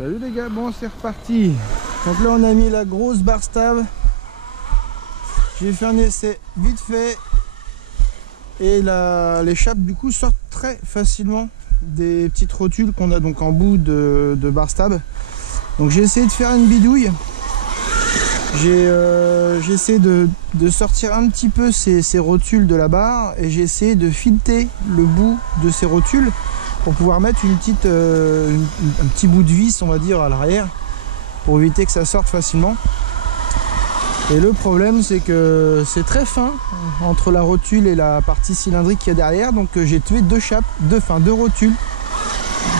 Salut les gars, bon c'est reparti. Donc là on a mis la grosse barre stable. J'ai fait un essai vite fait. Et l'échappe du coup sort très facilement des petites rotules qu'on a donc en bout de barre stable. Donc j'ai essayé de faire une bidouille. J'ai essayé de sortir un petit peu ces rotules de la barre et j'ai essayé de fileter le bout de ces rotules pour pouvoir mettre un petit bout de vis, on va dire, à l'arrière pour éviter que ça sorte facilement. Et le problème c'est que c'est très fin entre la rotule et la partie cylindrique qu'il y a derrière, donc j'ai tué deux rotules.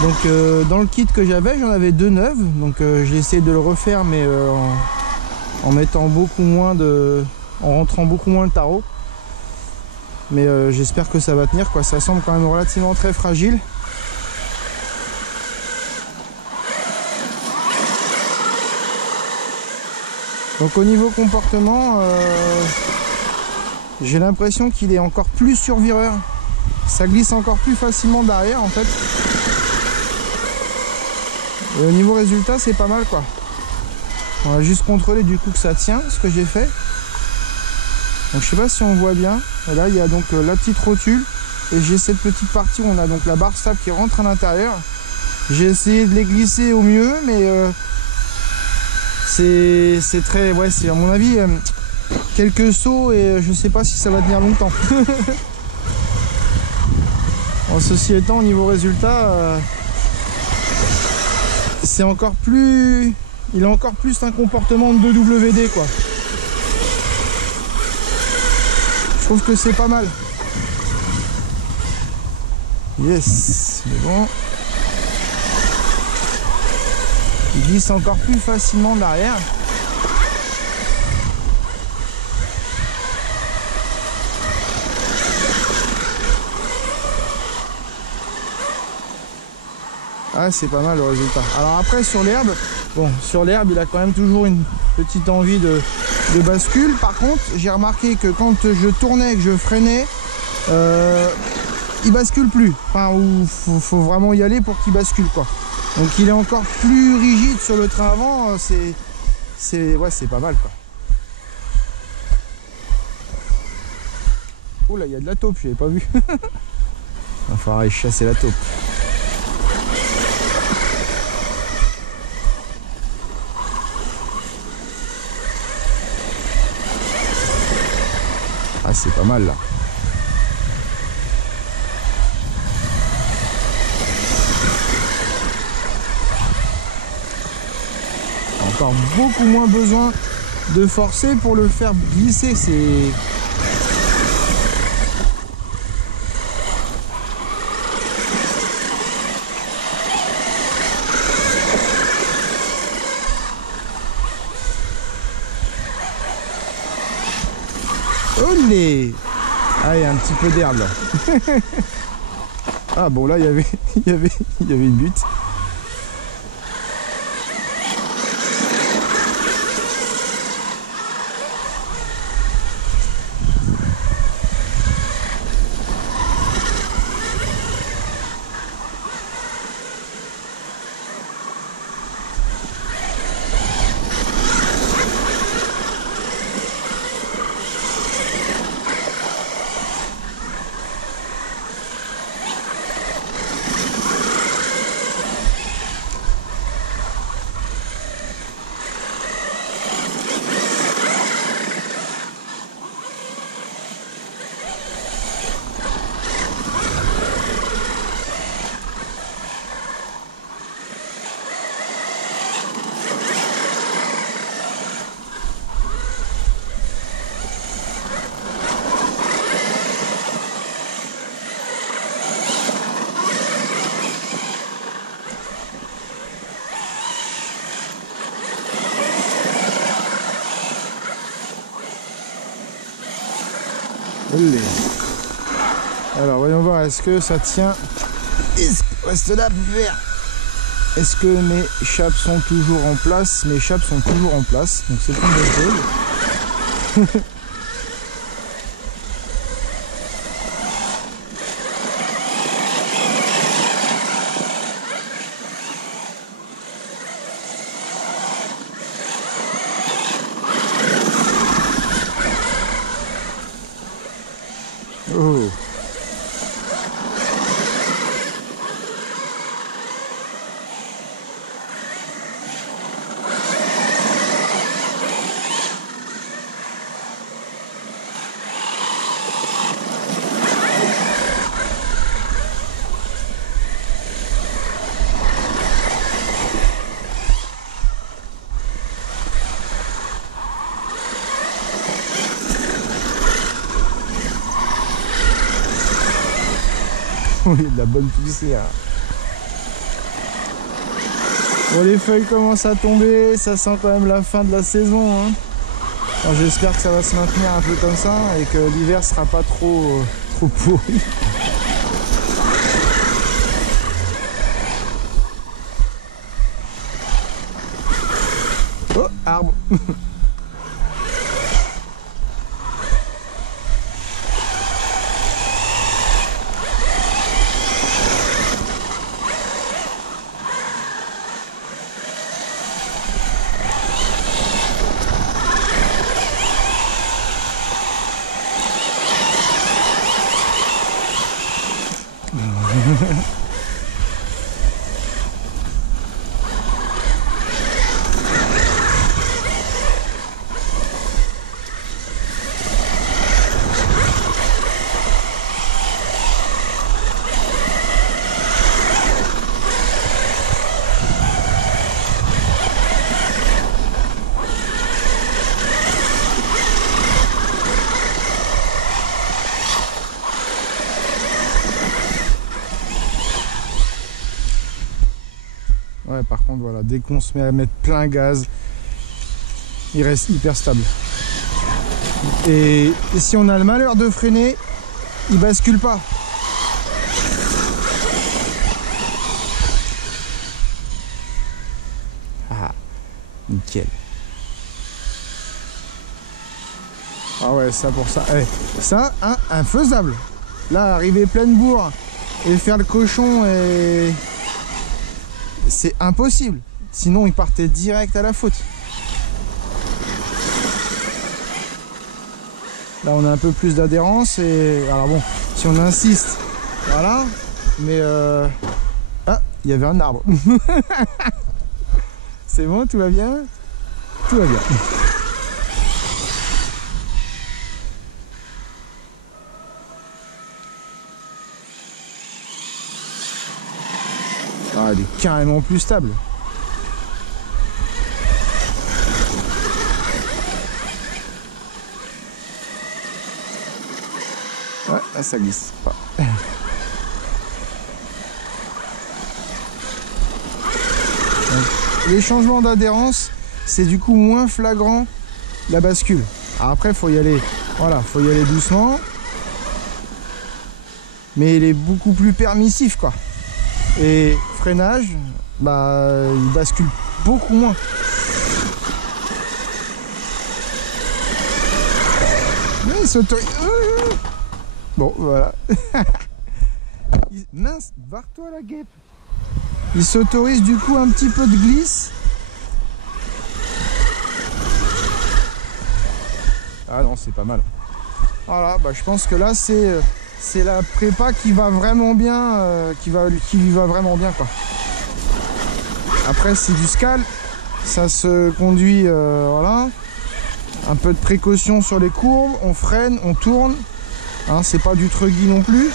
Donc dans le kit que j'avais, j'en avais deux neuves, donc j'ai essayé de le refaire mais en mettant beaucoup moins en rentrant beaucoup moins le tarot. Mais j'espère que ça va tenir quoi, ça semble quand même relativement très fragile. Donc au niveau comportement, j'ai l'impression qu'il est encore plus survireur. Ça glisse encore plus facilement derrière en fait. Et au niveau résultat, c'est pas mal quoi. On va juste contrôler du coup que ça tient, ce que j'ai fait. Donc je sais pas si on voit bien. Et là il y a donc la petite rotule. Et j'ai cette petite partie où on a donc la barre stable qui rentre à l'intérieur. J'ai essayé de les glisser au mieux, mais c'est très... Ouais, c'est à mon avis quelques sauts et je sais pas si ça va tenir longtemps. En ceci étant, au niveau résultat, c'est encore plus... Il a encore plus un comportement de 2WD quoi. Je trouve que c'est pas mal. Yes, c'est bon. Il glisse encore plus facilement de l'arrière. Ah, c'est pas mal le résultat. Alors après sur l'herbe, bon, sur l'herbe il a quand même toujours une petite envie de bascule. Par contre, j'ai remarqué que quand je tournais, que je freinais, il bascule plus. Enfin, faut vraiment y aller pour qu'il bascule quoi. Donc il est encore plus rigide sur le train avant. Ouais, c'est pas mal quoi. Oh là, il y a de la taupe, je l'avais pas vu. Il va falloir aller chasser la taupe. Ah, c'est pas mal là. Encore beaucoup moins besoin de forcer pour le faire glisser. C'est... Olé! Ah, il y a un petit peu d'herbe là. Ah bon, là il y avait une butte. Alors voyons voir, est-ce que ça tient? Reste là, vert. Est-ce que mes chapes sont toujours en place? Mes chapes sont toujours en place, donc c'est une bonne chose. Oui, de la bonne poussière. Bon, les feuilles commencent à tomber, ça sent quand même la fin de la saison, hein. J'espère que ça va se maintenir un peu comme ça et que l'hiver sera pas trop pourri. Oh, arbre. Ouais, par contre, voilà, dès qu'on se met à mettre plein gaz, il reste hyper stable. Et si on a le malheur de freiner, il bascule pas. Ah, nickel. Ah ouais, ça pour ça. Ça, infaisable. Là, arriver pleine bourre et faire le cochon, c'est impossible. Sinon, il partait direct à la faute. Là, on a un peu plus d'adhérence et alors bon, si on insiste, voilà. Mais ah, il y avait un arbre. C'est bon, tout va bien? Tout va bien. Ah, elle est carrément plus stable. Ouais, là, ça glisse pas. Les changements d'adhérence, c'est du coup moins flagrant la bascule. Alors après, faut y aller, voilà, faut y aller doucement. Mais il est beaucoup plus permissif, quoi. Et freinage, bah, il bascule beaucoup moins. Mais il s'autorise. Bon, voilà. Mince, barre-toi la guêpe. Il s'autorise du coup un petit peu de glisse. Ah non, c'est pas mal. Voilà, bah, je pense que là, c'est la prépa qui va vraiment bien, qui lui va vraiment bien, quoi. Après, c'est du scal, ça se conduit, voilà. Un peu de précaution sur les courbes, on freine, on tourne. Hein, c'est pas du truggy non plus.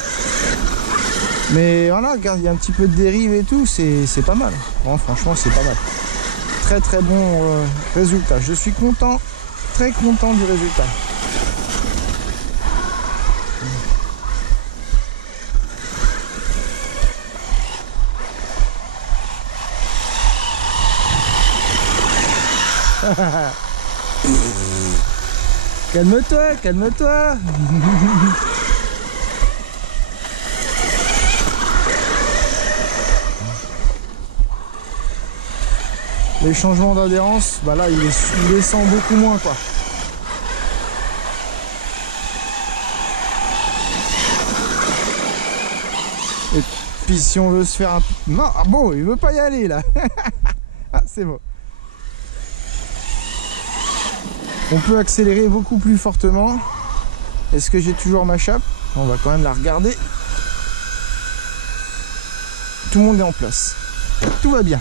Mais voilà, regarde, il y a un petit peu de dérive et tout, c'est pas mal. Bon, franchement, c'est pas mal. Très très bon résultat. Je suis content, très content du résultat. Calme-toi, calme-toi. Les changements d'adhérence, bah là il descend beaucoup moins, quoi. Et puis si on veut se faire un... Non, ah bon, il veut pas y aller là. Ah, c'est bon. On peut accélérer beaucoup plus fortement. Est-ce que j'ai toujours ma chape? On va quand même la regarder. Tout le monde est en place. Tout va bien.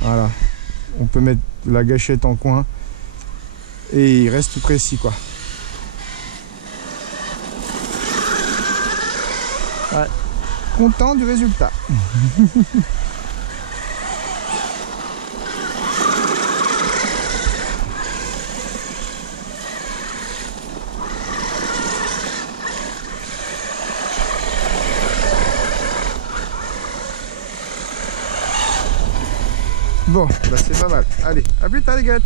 Voilà. On peut mettre la gâchette en coin. Et il reste précis, quoi. Ouais. Content du résultat. Bon, bah c'est pas mal. Allez, à plus tard les gars.